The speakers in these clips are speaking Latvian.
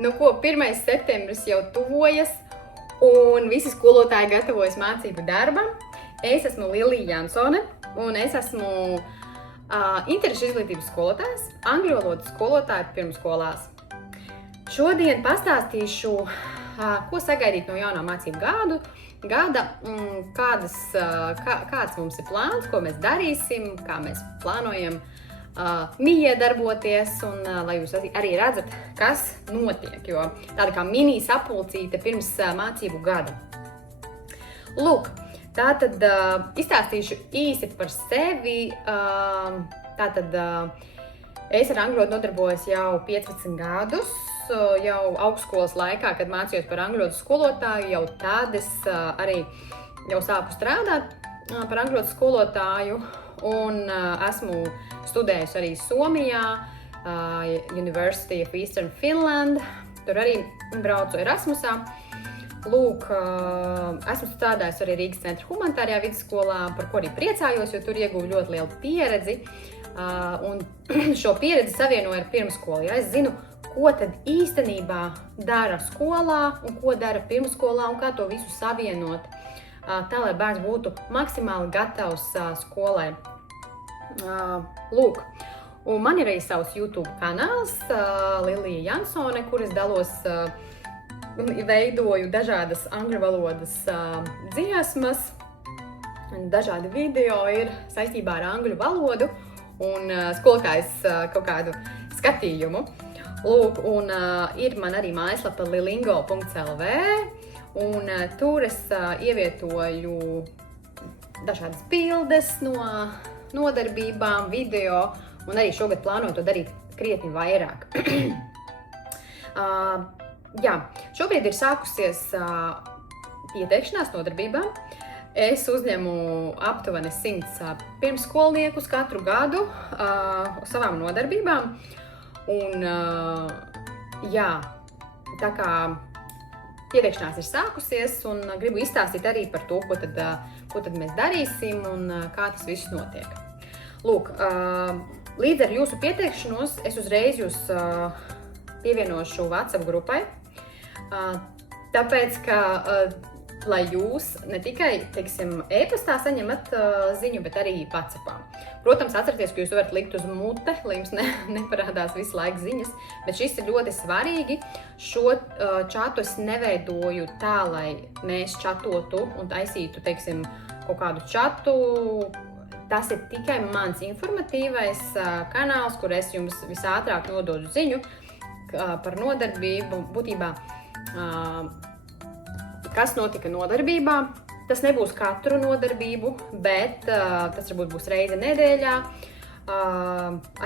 Nu ko, 1. septembris jau tuvojas, un visi skolotāji gatavojas mācību darbam. Es esmu Lilija Jansone, un es esmu interešu izglītības skolotājs, angļu valodas skolotāja pirmskolās. Šodien pastāstīšu, ko sagaidīt no jaunā mācību gada, kāds mums ir plāns, ko mēs darīsim, kā mēs plānojam miedarboties, un lai jūs arī redzat, kas notiek, jo tāda kā mini sapulcīte pirms mācību gada. Lūk, tātad izstāstīšu īsi par sevi. Tātad es ar angļu valodu nodarbojos jau 15 gadus, jau augstskolas laikā, kad mācījos par angļu valodas skolotāju, jau tad es arī jau sāku strādāt par angļu valodas skolotāju, un esmu studējusi arī Somijā, University of Eastern Finland, tur arī braucu Erasmusā. Lūk, esmu strādājusi arī Rīgas centra humanitārajā vidusskolā, par ko arī priecājos, jo tur ieguvu ļoti lielu pieredzi, un šo pieredzi savienoju ar pirmskolu. Ja es zinu, ko tad īstenībā dara skolā un ko dara pirmskolā un kā to visu savienot, tā lai bērns būtu maksimāli gatavs skolai. Lūk, un man ir arī savs YouTube kanāls Lilija Jansone, kur es dalos, veidoju dažādas angļu valodas dziesmas, dažādi video ir saistībā ar angļu valodu un skolotājas kaut kādu skatījumu. Lūk, un ir man arī mājaslapa lilingo.lv, un tur es ievietoju dažādas bildes no nodarbībām, video, un arī šogad plānoju to darīt krietni vairāk. Jā, šobrīd ir sākusies pieteikšanās nodarbībām. Es uzņemu aptuveni 100 pirmsskolniekus katru gadu savām nodarbībām. Un jā, tā kā pieteikšanās ir sākusies, un gribu izstāstīt arī par to, ko tad mēs darīsim un kā tas viss notiek. Lūk, līdz ar jūsu pieteikšanos es uzreiz jūs pievienošu WhatsApp grupai, tāpēc, ka lai jūs ne tikai, teiksim, e-pastā saņemat ziņu, bet arī WhatsAppā. Protams, atcerieties, ka jūs varat likt uz mute, lai jums neparādās visu laiku ziņas, bet šis ir ļoti svarīgi. Šo čatu es neveidoju tā, lai mēs čatotu un taisītu, teiksim, kaut kādu čatu. Tas ir tikai mans informatīvais kanāls, kur es jums visātrāk nododu ziņu par nodarbību, būtībā, kas notika nodarbībā. Tas nebūs katru nodarbību, bet tas varbūt būs reize nedēļā.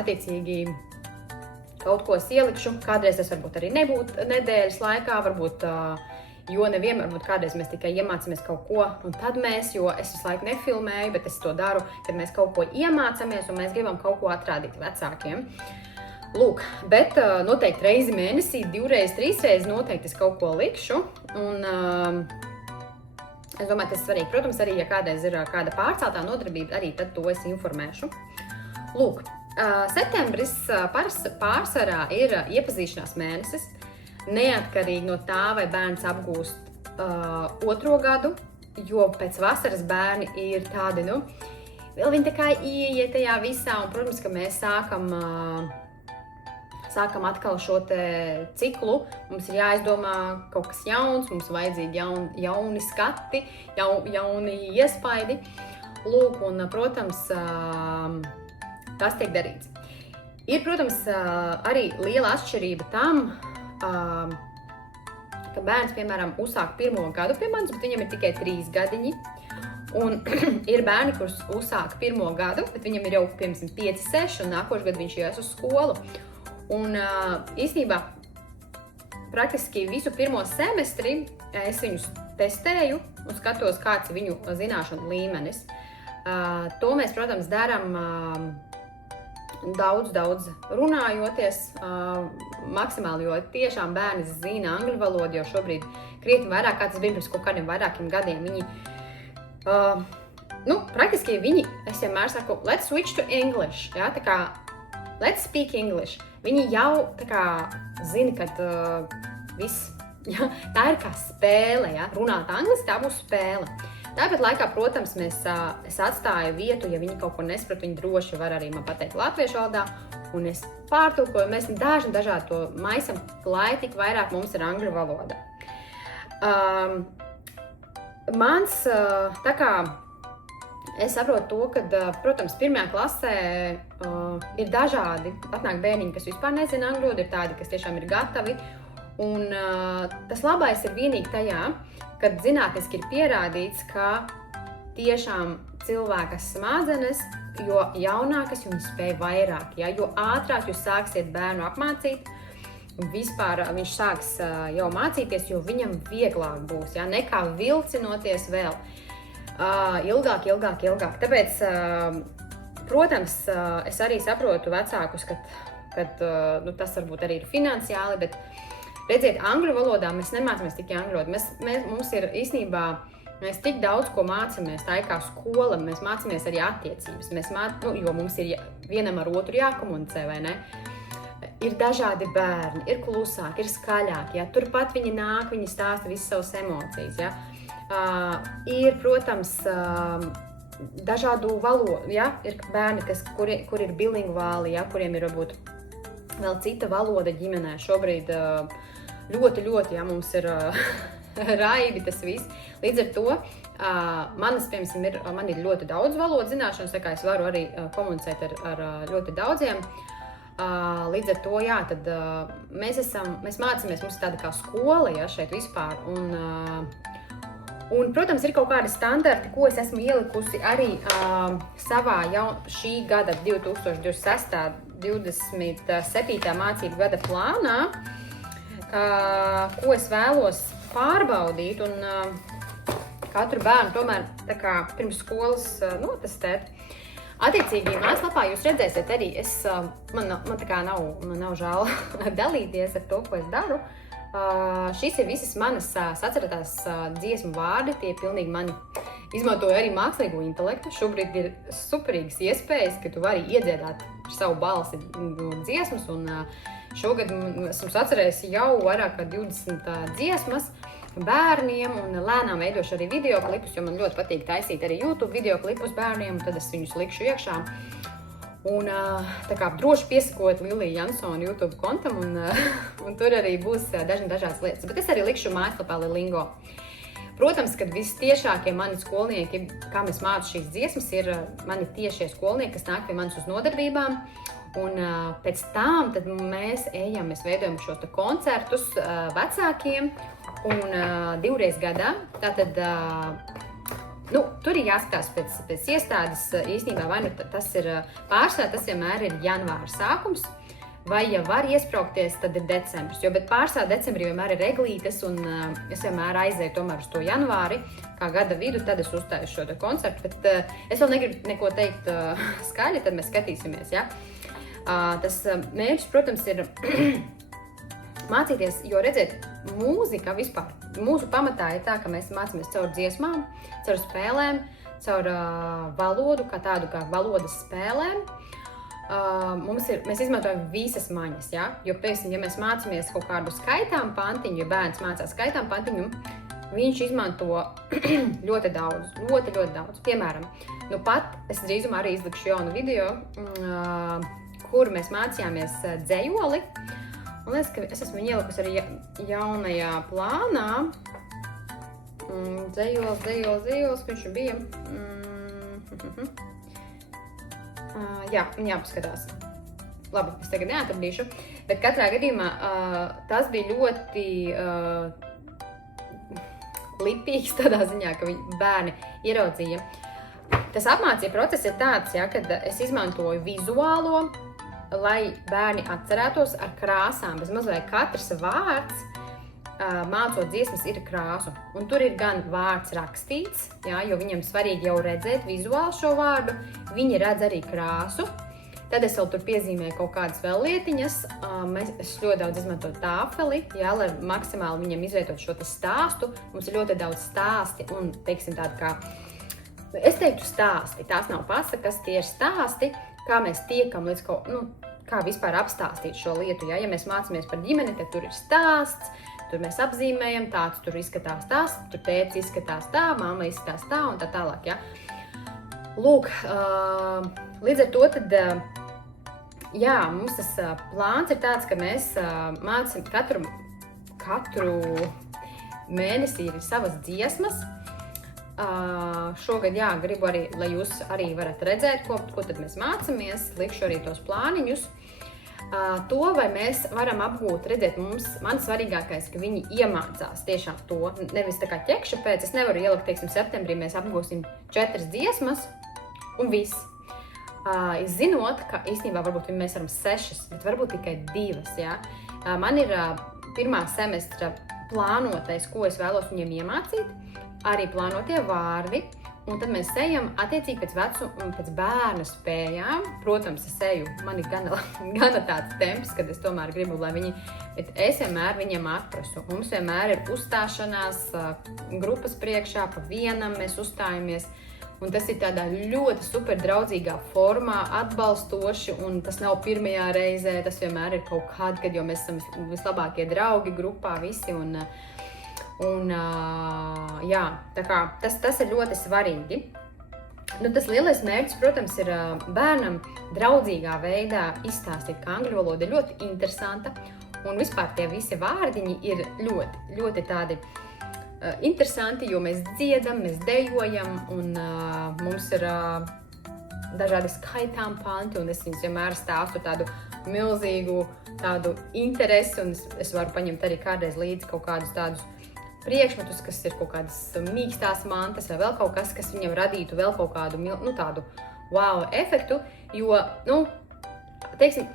Attiecīgi kaut ko es ielikšu, kādreiz tas varbūt arī nebūtu nedēļas laikā, varbūt, jo nevienmēr, varbūt kādreiz mēs tikai iemācāmies kaut ko, un tad mēs, jo es visu laiku nefilmēju, bet es to daru, kad mēs kaut ko iemācāmies un mēs gribam kaut ko atrādīt vecākiem. Lūk, bet noteikti reizi mēnesī, 2 reizes, 3 reizes noteikti es kaut ko likšu, un es domāju, tas ir svarīgi. Protams, arī, ja kādreiz ir kāda pārceltā nodarbība, arī tad to es informēšu. Lūk, septembris pārsvarā ir iepazīšanās mēnesis, neatkarīgi no tā, vai bērns apgūst 2. gadu, jo pēc vasaras bērni ir tādi, vēl viņi tā kā ieiet tajā visā, un, protams, ka mēs sākam atkal šo te ciklu, mums ir jāizdomā kaut kas jauns, mums vajadzīgi jauni skati, jauni iespaidi. Lūk, un, protams, tas tiek darīts. Ir, protams, arī liela atšķirība tam, ka bērns, piemēram, uzsāk 1. gadu pie manis, bet viņam ir tikai 3 gadiņi. Un ir bērni, kurus uzsāk 1. gadu, bet viņam ir jau, piemēram, 5, 6, un nākošu gadu viņš ies uz skolu. Un īstenībā praktiski visu 1. semestri es viņus testēju un skatos, kāds ir viņu zināšanu līmenis. To mēs, protams, darām daudz runājoties maksimāli, jo tiešām bērni zina angļu valodu jau šobrīd krietni vairāk, kā tas bija pirms kaut kādiem vairākiem gadiem. Viņi, praktiski viņi, es vienmēr saku, let's switch to English, ja, tā kā let's speak English. Viņi jau tā kā zina, kad viss, ja, tā ir kā spēle, ja, runāt angliski, tā būs spēle. Tāpat laikā, protams, es atstāju vietu, ja viņi kaut ko nesprot, viņi droši var arī man pateikt latviešu valodā, un es pārtulkoju, mēs dažādi to maisam, lai tik vairāk mums ir angļu valoda. Tā kā es saprotu to, ka, protams, pirmajā klasē ir dažādi, atnāk bērniņi, kas vispār nezina angļu valodu, ir tādi, kas tiešām ir gatavi, un tas labais ir vienīgi tajā, kad zinātniski ir pierādīts, ka tiešām cilvēka smadzenes, jo jaunākas viņi spēj vairāk, ja? Jo ātrāk jūs sāksiet bērnu apmācīt, un vispār viņš sāks jau mācīties, jo viņam vieglāk būs, ja? Nekā vilcinoties vēl ilgāk. Tāpēc, protams, es arī saprotu vecākus, kad tas varbūt arī ir finansiāli, bet redziet, angļu valodā mēs nemācāmies tikai angļu valodu. Mums ir īstenībā, mēs tik daudz ko mācāmies, tā ir kā skola, mēs mācāmies arī attiecības. Jo mums ir vienam ar otru jākomunicē, vai ne? Ir dažādi bērni, ir klusāki, ir skaļāki, ja? Turpat viņi nāk, viņi stāsta visas savas emocijas. Ja? Ir, protams, dažādu valodu, ja? Ir bērni, kur ir bilingvāli, ja? Kuriem ir varbūt vēl cita valoda ģimenē. Šobrīd ļoti, ja mums ir raibi tas viss. Līdz ar to man ir ļoti daudz valodu zināšanas, tā kā es varu arī komunicēt ar ļoti daudziem. Līdz ar to, jā, tad mēs mācāmies, mums ir tāda kā skola, ja, šeit vispār. Un, protams, ir kaut kādi standarti, ko es esmu ielikusi arī savā šī gada 2026. 27. mācību gada plānā, ko es vēlos pārbaudīt un katru bērnu tomēr tā kā pirms skolas notestēt. Attiecīgi, mājaslapā jūs redzēsiet arī, man tā kā nav žēl dalīties ar to, ko es daru. Šīs ir visas manas sacerētās dziesmu vārdi, tie pilnīgi mani izmantoju arī mākslīgo intelektu. Šobrīd ir superīgas iespējas, ka tu vari iedziedāt savu balsi dziesmas, un šogad esmu sacerējusi jau vairāk kā 20 dziesmas bērniem, un lēnām veidošu arī videoklipus, jo man ļoti patīk taisīt arī YouTube videoklipus bērniem, un tad es viņus likšu iekšā. Un tā kā droši piesakojiet Lilija Jansona YouTube kontam, un tur arī būs dažādas lietas. Bet es arī likšu mājaslapā Lilingo. Protams, kad vistiešākie mani skolnieki, kā mēs mācu šīs dziesmas, ir mani tiešie skolnieki, kas nāk pie manis uz nodarbībām. Un pēc tam tad mēs veidojam šos koncertus vecākiem un 2 reizes gadā. Tātad, tur ir jāskatās pēc iestādes īstenībā, vai tas ir pārsvarā, tas vienmēr ir janvāra sākums, vai ja var iespraukties, tad ir decembris. Bet pārsvarā decembrī vienmēr ir eglītes, un es vienmēr aizēju tomēr uz to janvāri, kā gada vidu, tad es uzstāju šo koncertu. Bet es vēl negribu neko teikt skaļi, tad mēs skatīsimies, ja? Tas mērķis, protams, ir mācīties, jo redziet, mūzika vispār, mūsu pamatā ir tā, ka mēs mācāmies caur dziesmām, caur spēlēm, caur valodu, kā tādu kā valodas spēlēm. Mēs izmantojam visas maņas, ja? Jo, piemēram, ja mēs mācāmies kaut kādu skaitām pantiņu, ja bērns mācās skaitām pantiņu, viņš izmanto ļoti daudz. Piemēram, pat es drīzumā arī izlikšu jaunu video, kur mēs mācījāmies dzejoli. Un liekas, ka es esmu ielikusi arī jaunajā plānā. Dzejols, viņš bija. Jāpaskatās. Labi, es tagad neatradīšu. Bet katrā gadījumā tas bija ļoti lipīgs tādā ziņā, ka bērni ieraudzīja. Tas apmācība process ir tāds, ja, kad es izmantoju vizuālo, lai bērni atcerētos ar krāsām. Bez mazliet katrs vārds, mācot dziesmas, ir krāsu. Un tur ir gan vārds rakstīts, ja, jo viņam svarīgi jau redzēt vizuāli šo vārdu. Viņi redz arī krāsu. Tad es vēl tur piezīmēju kaut kādas vēl lietiņas. Es ļoti daudz izmantoju tāfeli, ja, lai maksimāli viņam izvietot šo stāstu. Mums ir ļoti daudz stāsti un, teiksim, tādi kā, es teiktu stāsti. Tās nav pasakas, tie ir stāsti, kā mēs tiekam līdz kā vispār apstāstīt šo lietu. Ja mēs mācāmies par ģimeni, tad tur ir stāsts, tur mēs apzīmējam, tāds tur izskatās tas, tur tētis izskatās tā, mamma izskatās tā un tā tālāk. Ja. Lūk, līdz ar to tad, jā, mums tas plāns ir tāds, ka mēs mācam katru mēnesī ir savas dziesmas. Šogad, jā, gribu arī, lai jūs arī varat redzēt, ko tad mēs mācamies, likšu arī tos plāniņus. To, vai mēs varam apgūt, redzēt, man svarīgākais, ka viņi iemācās tiešām to, nevis tā kā ķekša pēc, es nevaru ielikt, teiksim, septembrī mēs apgūsim 4 dziesmas un viss. Zinot, ka īstenībā varbūt mēs varam 6, bet varbūt tikai 2, jā. Man ir pirmā semestra plānotais, ko es vēlos viņiem iemācīt, arī plānotie vārdi, un tad mēs ejam attiecīgi pēc bērna spējām. Protams, es eju, man ir gana tāds temps, kad es tomēr gribu, lai viņi, bet es vienmēr viņiem atprasu. Mums vienmēr ir uzstāšanās grupas priekšā, pa vienam mēs uzstājamies, un tas ir tādā ļoti super draudzīgā formā, atbalstoši, un tas nav pirmajā reizē, tas vienmēr ir kaut kad, jo mēs esam vislabākie draugi grupā visi, jā, tā kā tas ir ļoti svarīgi. Nu, tas lielais mērķis, protams, ir bērnam draudzīgā veidā izstāstīt, ka angļu valoda ir ļoti interesanta, un vispār tie visi vārdiņi ir ļoti, ļoti tādi interesanti, jo mēs dziedam, mēs dejojam, un mums ir dažādi skaitām panti, un es viņus vienmēr stāstu tādu milzīgu tādu interesi, un es varu paņemt arī kādreiz līdzi kaut kādus tādus priekšmetus, kas ir kaut kādas mīkstās mantas vai vēl kaut kas, kas viņam radītu vēl kaut kādu, tādu wow efektu, jo, teiksim,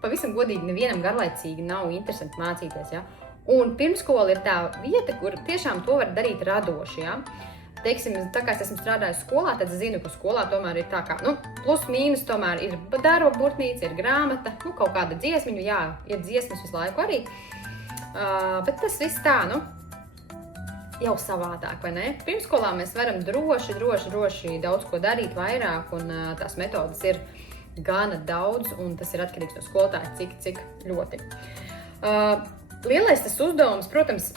pavisam godīgi nevienam garlaicīgi nav interesanti mācīties, ja? Un pirmskola ir tā vieta, kur tiešām to var darīt radoši, ja? Teiksim, tā kā es esmu strādājusi skolā, tad zinu, ka skolā tomēr ir tā kā, plus mīnus tomēr ir darba burtnīca, ir grāmata, kaut kāda dziesmiņu, jā, ir dziesmas visu laiku arī, bet tas viss tā, jau savādāk, vai ne? Pirmskolā mēs varam droši daudz ko darīt vairāk, un tās metodas ir gana daudz, un tas ir atkarīgs no skolotāja, cik ļoti. Lielais tas uzdevums, protams,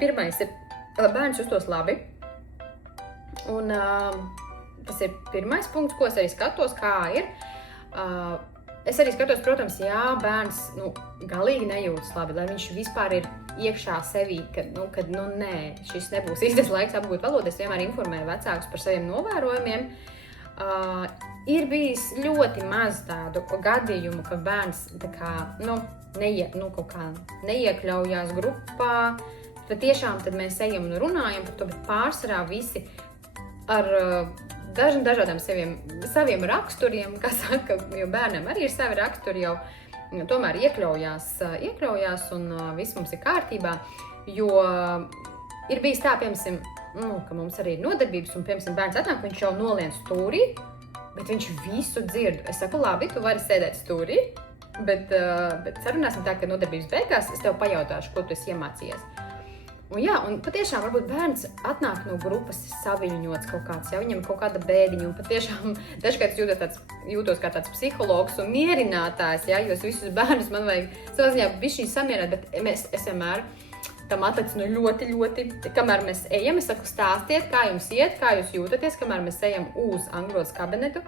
pirmais ir, lai bērns justos labi, un tas ir pirmais punkts, ko es arī skatos, kā ir. Es arī skatos, protams, jā, bērns galīgi nejūtas labi, lai viņš vispār ir iekšā sevī, kad nē, šis nebūs īstais laiks apgūt valodu. Es vienmēr informēju vecākus par saviem novērojumiem. Ir bijis ļoti maz tādu gadījumu, ka bērns tā kā, kaut kā neiekļaujās grupā. Tad tiešām tad mēs ejam un runājam par to, bet pārsvarā visi ar dažādām saviem raksturiem, kā saka, jo bērnam arī ir savi raksturi jau, tomēr iekļaujās un viss mums ir kārtībā, jo ir bijis tā, piemēram, ka mums arī ir nodarbības, un, piemēram, bērns atnāk, viņš jau nolien stūrī, bet viņš visu dzird. Es saku, labi, tu vari sēdēt stūrī, bet sarunāsim tā, ka nodarbības beigās es tev pajautāšu, ko tu esi iemācījies. Un jā, un patiešām varbūt bērns atnāk no grupas saviņots kaut kāds, ja viņam kaut kāda bēdiņa, un patiešām dažkārt jūtos kā tāds psihologs un mierinātājs, ja, jo visus bērnus man vajag savā ziņā bišķiņ samierināt, bet es vienmēr tam atlicu ļoti, kamēr mēs ejam, es saku, stāstiet, kā jums iet, kā jūs jūtaties, kamēr mēs ejam uz angļu kabinetu.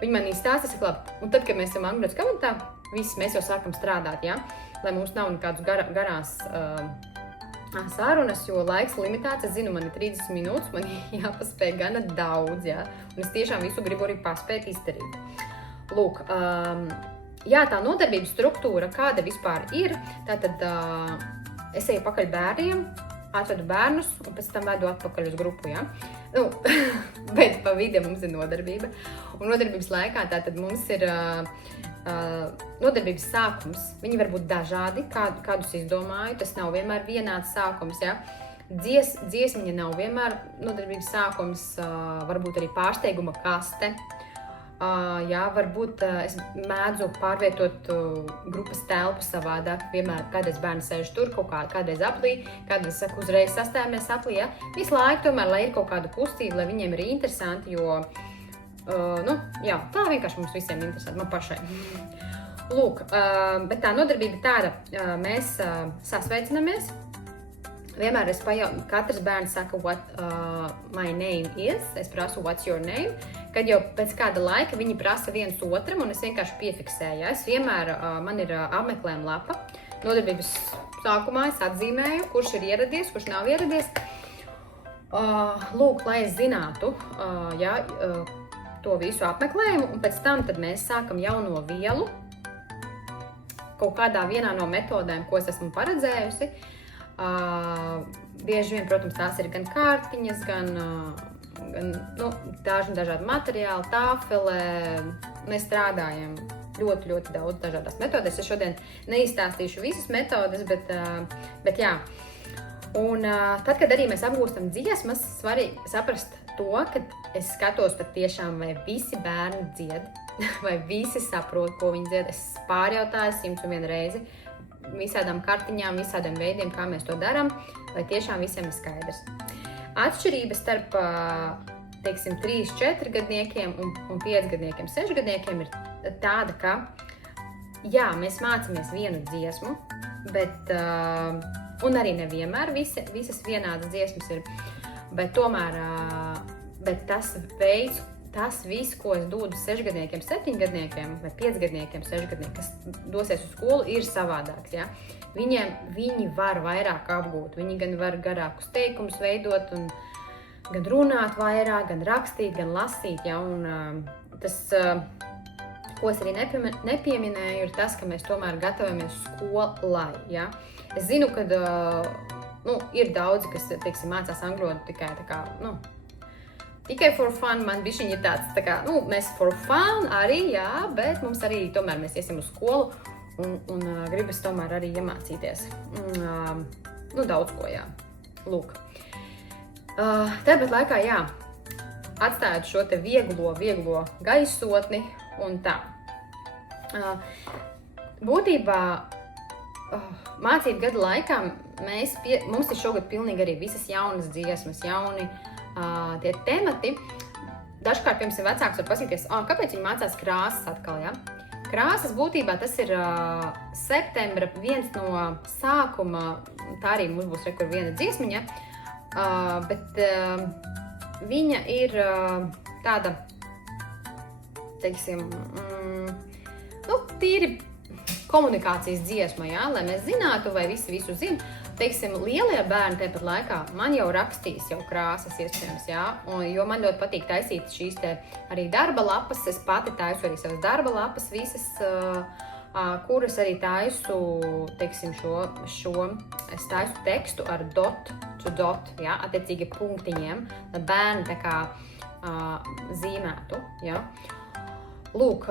Viņi man izstāsta, es saku, labi, un tad, kad mēs esam angļu kabinetā, mēs jau sākam strādāt, ja, lai mums nav nekādas garās sarunas, jo laiks limitāts, es zinu, man ir 30 minūtes, man jāpaspēj gana daudz, jā, un es tiešām visu gribu arī paspēt izdarīt. Lūk, jā, tā nodarbības struktūra, kāda vispār ir, tātad es eju pakaļ bērniem, atvedu bērnus un pēc tam vedu atpakaļ uz grupu, jā. Bet pa vidu mums ir nodarbība, un nodarbības laikā tātad mums ir nodarbības sākums. Viņi var būt dažādi, kādus izdomāju, tas nav vienmēr vienāds sākums, ja? Dziesmiņa nav vienmēr nodarbības sākums, varbūt arī pārsteiguma kaste. Jā, varbūt es mēdzu pārvietot grupas telpu savādāk, vienmēr kādreiz bērni sēž tur, kādreiz aplī, kādreiz saku uzreiz sastājamies aplī, ja? Visu laiku tomēr, lai ir kaut kāda kustība, lai viņiem ir interesanti, jo jā, tā vienkārši mums visiem interesanti, man pašai. Lūk, bet tā nodarbība tāda, mēs sasveicinamies. Vienmēr katrs bērns saka, what my name is, es prasu, what's your name, kad jau pēc kāda laika viņi prasa viens otram, un es vienkārši piefiksēju. Es vienmēr, man ir apmeklējuma lapa, nodarbības sākumā es atzīmēju, kurš ir ieradies, kurš nav ieradies. Lūk, lai es zinātu, to visu apmeklējumu, un pēc tam tad mēs sākam jauno vielu, kaut kādā vienā no metodēm, ko es esmu paredzējusi. Bieži vien, protams, tās ir gan kārtiņas, gan dažādi materiāli, tāfelē. Mēs strādājam ļoti daudz dažādās metodēs. Es šodien neizstāstīšu visas metodes, bet jā. Un tad, kad arī mēs apgūstam dziesmas, svarīgi saprast to, ka es skatos patiešām, vai visi bērni dzied, vai visi saprot, ko viņi dzied. Es pārjautāju 101 reizi. Visādām kartiņām, visādiem veidiem, kā mēs to darām, lai tiešām visiem ir skaidrs. Atšķirība starp, teiksim, 3-4 gadniekiem un 5 gadniekiem, 6 gadniekiem ir tāda, ka, jā, mēs mācāmies vienu dziesmu, bet, un arī nevienmēr visas vienādas dziesmas ir, bet tomēr, bet tas veids, tas viss, ko es dodu 6-gadniekiem, 7-gadniekiem vai 5-gadniekiem, 6-gadniekiem, kas dosies uz skolu, ir savādāks. Ja? Viņi var vairāk apgūt, viņi gan var garākus teikumus veidot, un gan runāt vairāk, gan rakstīt, gan lasīt. Ja? Un, tas, ko es arī nepieminēju, ir tas, ka mēs tomēr gatavojamies skolai. Ja? Es zinu, ka ir daudzi, kas teiksim, mācās angļu valodu tikai for fun, man bišķiņ ir tāds, mēs for fun arī, jā, bet mums arī tomēr mēs iesim uz skolu un gribas tomēr arī iemācīties. Daudz ko, jā. Lūk. Tāpat laikā, jā, atstājot šo te vieglo gaisotni un tā. Būtībā mācību gadu laikā mums ir šogad pilnīgi arī visas jaunas dziesmas, jauni tie temati. Dažkārt, piemēram, vecāks var paskatīties, kāpēc viņi mācās krāsas atkal, ja? Krāsas būtībā tas ir septembra viens no sākuma, tā arī mums būs viena dziesmiņa, bet viņa ir tāda, teiksim, tīri komunikācijas dziesma, ja? Lai mēs zinātu, vai visi visu zina. Teiksim, lielie bērni tāpat laikā man jau rakstīs jau krāsas iespējams, jā, jo man ļoti patīk taisīt šīs te arī darba lapas. Es pati taisu arī savas darba lapas visas, kuras arī taisu, teiksim, es taisu tekstu ar dot to dot, jā, attiecīgi punktiņiem, lai bērni tā kā zīmētu, jā. Lūk,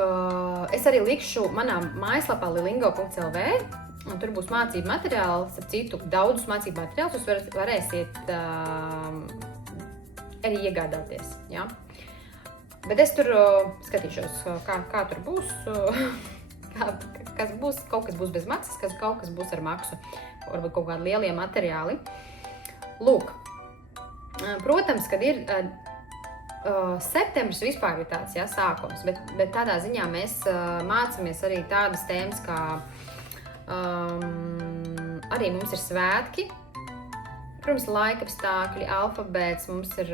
es arī likšu manā mājaslapā lilingo.lv, un tur būs mācību materiāls, ap citu daudzus mācību materiālus jūs varēsiet arī iegādāties, ja? Bet es tur skatīšos, kā tur būs, kas būs, kaut kas būs bez maksas, kaut kas būs ar maksu, varbūt kaut kādi lielie materiāli. Lūk, protams, kad ir septembris vispār ir tāds, ja, sākums, bet tādā ziņā mēs mācāmies arī tādas tēmas, kā arī mums ir svētki, protams, laikapstākļi, alfabēts, mums ir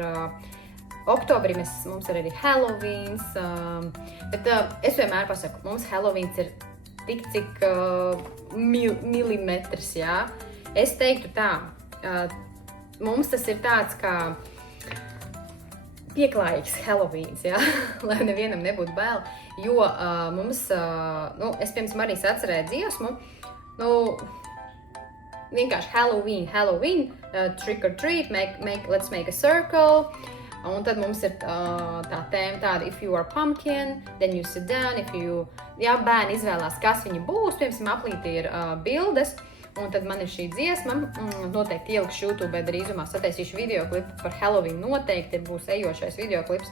oktobrī, mums ir arī Halloweens, bet es vienmēr pasaku, mums Halloweens ir tik cik milimetrs, jā. Es teiktu tā, mums tas ir tāds kā pieklājīgs Halloweens, ja? Lai nevienam nebūtu bail, jo mums, es piemēram arī atcerēju dziesmu, vienkārši Halloween, trick or treat, let's make a circle, un tad mums ir tā tēma tāda, if you are pumpkin, then you sit down, ja bērni izvēlās, kas viņi būs, piemēram, aplīti ir bildes, un tad man ir šī dziesma, noteikti ielikšu YouTube, drīzumā sataisīšu videoklipu par Halloween, noteikti būs ejošais videoklips.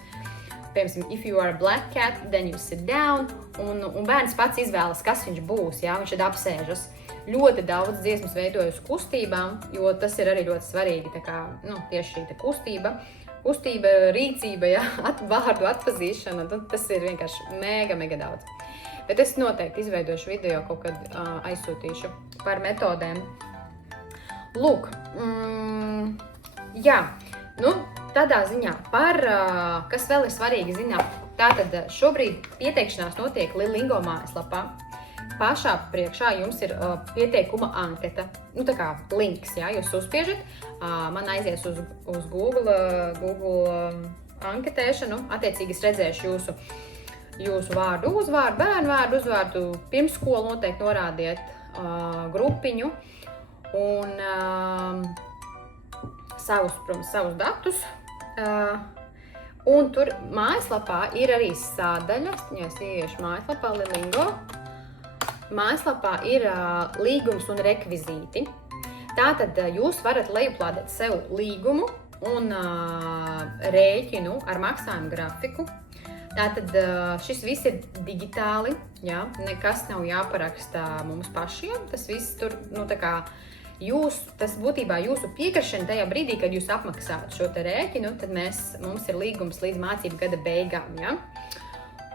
Piemēram, if you are a black cat, then you sit down, un bērns pats izvēlas, kas viņš būs, jā, viņš tad apsēžas. Ļoti daudz dziesmas veidojas kustībām, jo tas ir arī ļoti svarīgi, tā kā, tieši šī kustība, rīcība, jā, vārdu atpazīšana, tas ir vienkārši mega daudz. Bet es noteikti izveidošu video, kaut kad aizsūtīšu par metodēm. Lūk, jā, nu, tādā ziņā par, kas vēl ir svarīgi zināt. Tātad šobrīd pieteikšanās notiek Lilingo mājaslapā. Pašā priekšā jums ir pieteikuma anketa, nu tā kā links, jā, jūs uzspiežat, man aizies uz Google anketēšanu, attiecīgi es redzēšu jūsu vārdu, uzvārdu, bērnu vārdu, uzvārdu, pirmsskolu noteikti norādiet grupiņu un savus datus. Un tur mājaslapā ir arī sādaļa, ja es ieiešu mājaslapā Lilingo. Mājaslapā ir līgums un rekvizīti. Tātad jūs varat lejuplādēt sev līgumu un rēķinu ar maksājumu grafiku. Tātad šis viss ir digitāli, jā, nekas nav jāparakstā mums pašiem. Tas viss tur, nu tā kā tas būtībā jūsu piekrišana tajā brīdī, kad jūs apmaksājat šo te rēķinu, tad mums ir līgums līdz mācību gada beigām, jā.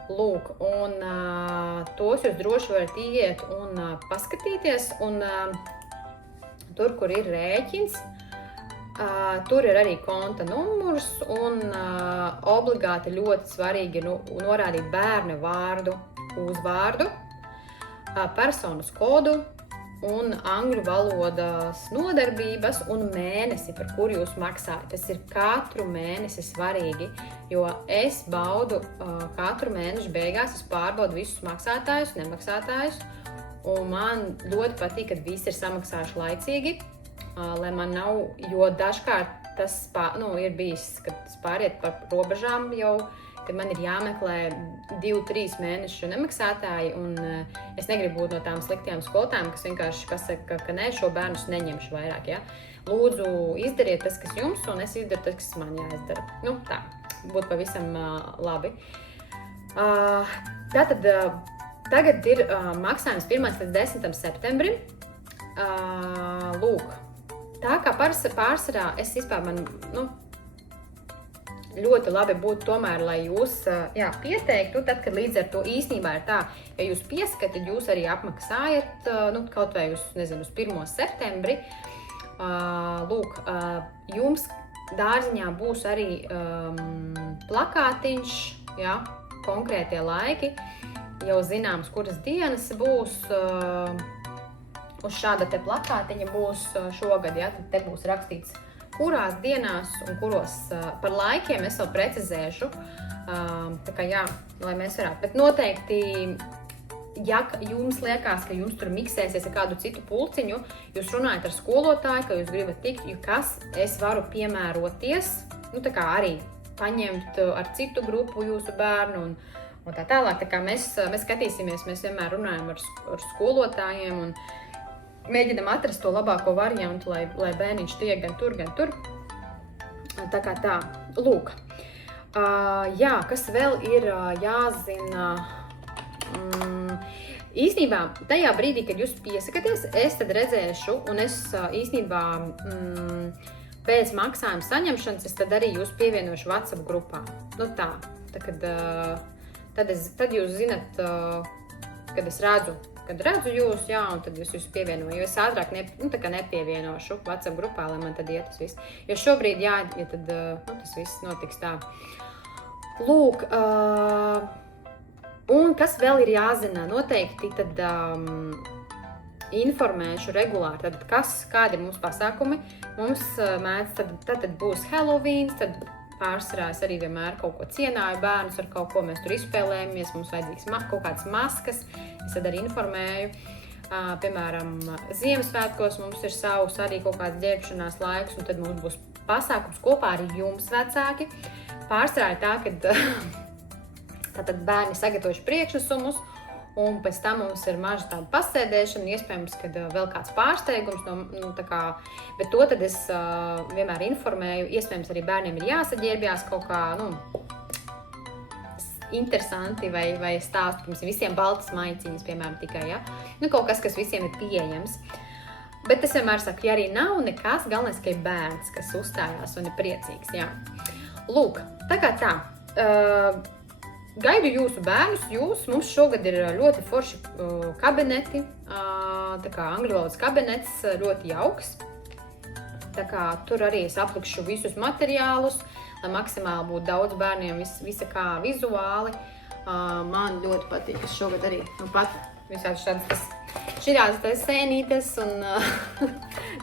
Lūk, un tos jūs droši varat iet un paskatīties, un tur, kur ir rēķins, tur ir arī konta numurs, un obligāti ļoti svarīgi norādīt bērna vārdu, uzvārdu, personas kodu un angļu valodas nodarbības un mēnesi, par kuru jūs maksājat. Tas ir katru mēnesi svarīgi, jo es baudu katru mēnešu beigās, es pārbaudu visus maksātājus, nemaksātājus, un man ļoti patīk, kad visi ir samaksājuši laicīgi, lai man nav, jo dažkārt tas ir bijis, kad tas pāriet par robežām jau, kad man ir jāmeklē 2-3 mēnešu nemaksātāji, un es negribu būt no tām sliktām skolotājām, kas vienkārši pasaka, ka nē, šo bērnus neņemšu vairāk, ja? Lūdzu, izdariet tas, kas jums, un es izdaru tas, kas man jāizdara. Nu, tā, būtu pavisam labi. Tātad, tagad ir maksājums 1. līdz 10. septembrim. Lūk, tā kā pārsvarā es vispār ļoti labi būtu tomēr, lai jūs pieteiktu, tad, kad līdz ar to īstenībā ir tā, ja jūs pieskat, tad jūs arī apmaksājat, kaut vai uz 1. septembri. Lūk, jums dārziņā būs arī plakātiņš, konkrētie laiki, jau zināms, kuras dienas būs, uz šāda te plakātiņa būs šogad, tad te būs rakstīts, kurās dienās un kuros par laikiem es vēl precizēšu, tā kā lai mēs varētu. Bet noteikti, ja jums liekas, ka jums tur miksēsies ar kādu citu pulciņu, jūs runājat ar skolotāju, ka jūs gribat tikt, kas es varu piemēroties, tā kā arī paņemt ar citu grupu jūsu bērnu un tā tālāk. Tā kā mēs skatīsimies, mēs vienmēr runājam ar skolotājiem un mēģinam atrast to labāko variantu, lai bērniņš tiek gan tur. Tā kā tā. Lūk. Kas vēl ir jāzina? Īstenībā, tajā brīdī, kad jūs piesakaties, es tad redzēšu, un es īstenībā pēc maksājuma saņemšanas, es tad arī jūs pievienošu WhatsApp grupā. Tad jūs zinat, kad es redzu jūs, un tad es jūs pievienoju, jo es ātrāk nepievienošu WhatsApp grupā, lai man tad iet tas viss. Jo šobrīd, tad tas viss notiks tā. Lūk, un kas vēl ir jāzina, noteikti tad informēšu regulāri, tad kādi ir mūsu pasākumi. Mums tad būs Halloween, tad pārsvarā es arī vienmēr kaut ko cienāju bērnus, ar kaut ko mēs tur izspēlējamies, mums vajadzīgs kaut kādas maskas, es tad arī informēju. Piemēram, Ziemassvētkos mums ir savs arī kaut kāds ģērbšanās laiks, un tad mums būs pasākums kopā ar jums vecāki. Pārsvarā ir tā, ka tātad bērni sagatavojuši priekšnesumus, un pēc tam mums ir maža tāda pasēdēšana, iespējams, kad vēl kāds pārsteigums, bet to tad es vienmēr informēju, iespējams, arī bērniem ir jāsaģērbjās kaut kā, interesanti vai stāstu, ka mums ir visiem baltas maiciņas, piemēram, tikai, kaut kas visiem ir pieejams. Bet es vienmēr saku, ja arī nav nekas, galvenais, ka ir bērns, kas uzstājās un ir priecīgs, Lūk, tā kā tā. gaidu jūsu bērnus, mums šogad ir ļoti forši kabineti, tā kā angļu valodas kabinets, ļoti jauks. Tā kā tur arī es aplikšu visus materiālus, lai maksimāli būtu daudz bērniem visa kā vizuāli. Man ļoti patīk, es šogad arī pat visādi šādas šķirās sēnītes un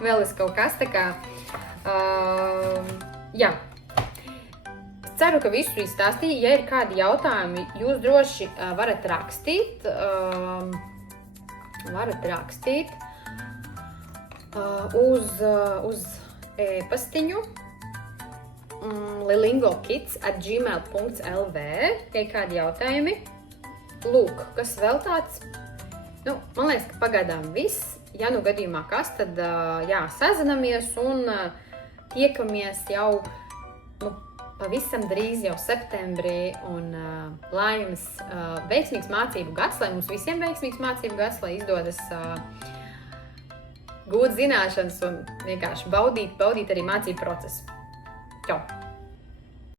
vēl es kaut kas tā kā. Jā. Es ceru, ka visu izstāstīju. Ja ir kādi jautājumi, jūs droši varat rakstīt. Uz e-pastiņu lilingokids@gmail.lv, ja ir kādi jautājumi. Lūk, kas vēl tāds? Man liekas, ka pagaidām viss. Ja nu gadījumā kas, tad sazinamies un tiekamies jau pavisam drīz jau septembrī. Un lai jums veiksmīgs mācību gads, lai mums visiem veiksmīgs mācību gads, lai izdodas gūt zināšanas un vienkārši baudīt arī mācību procesu. Čau!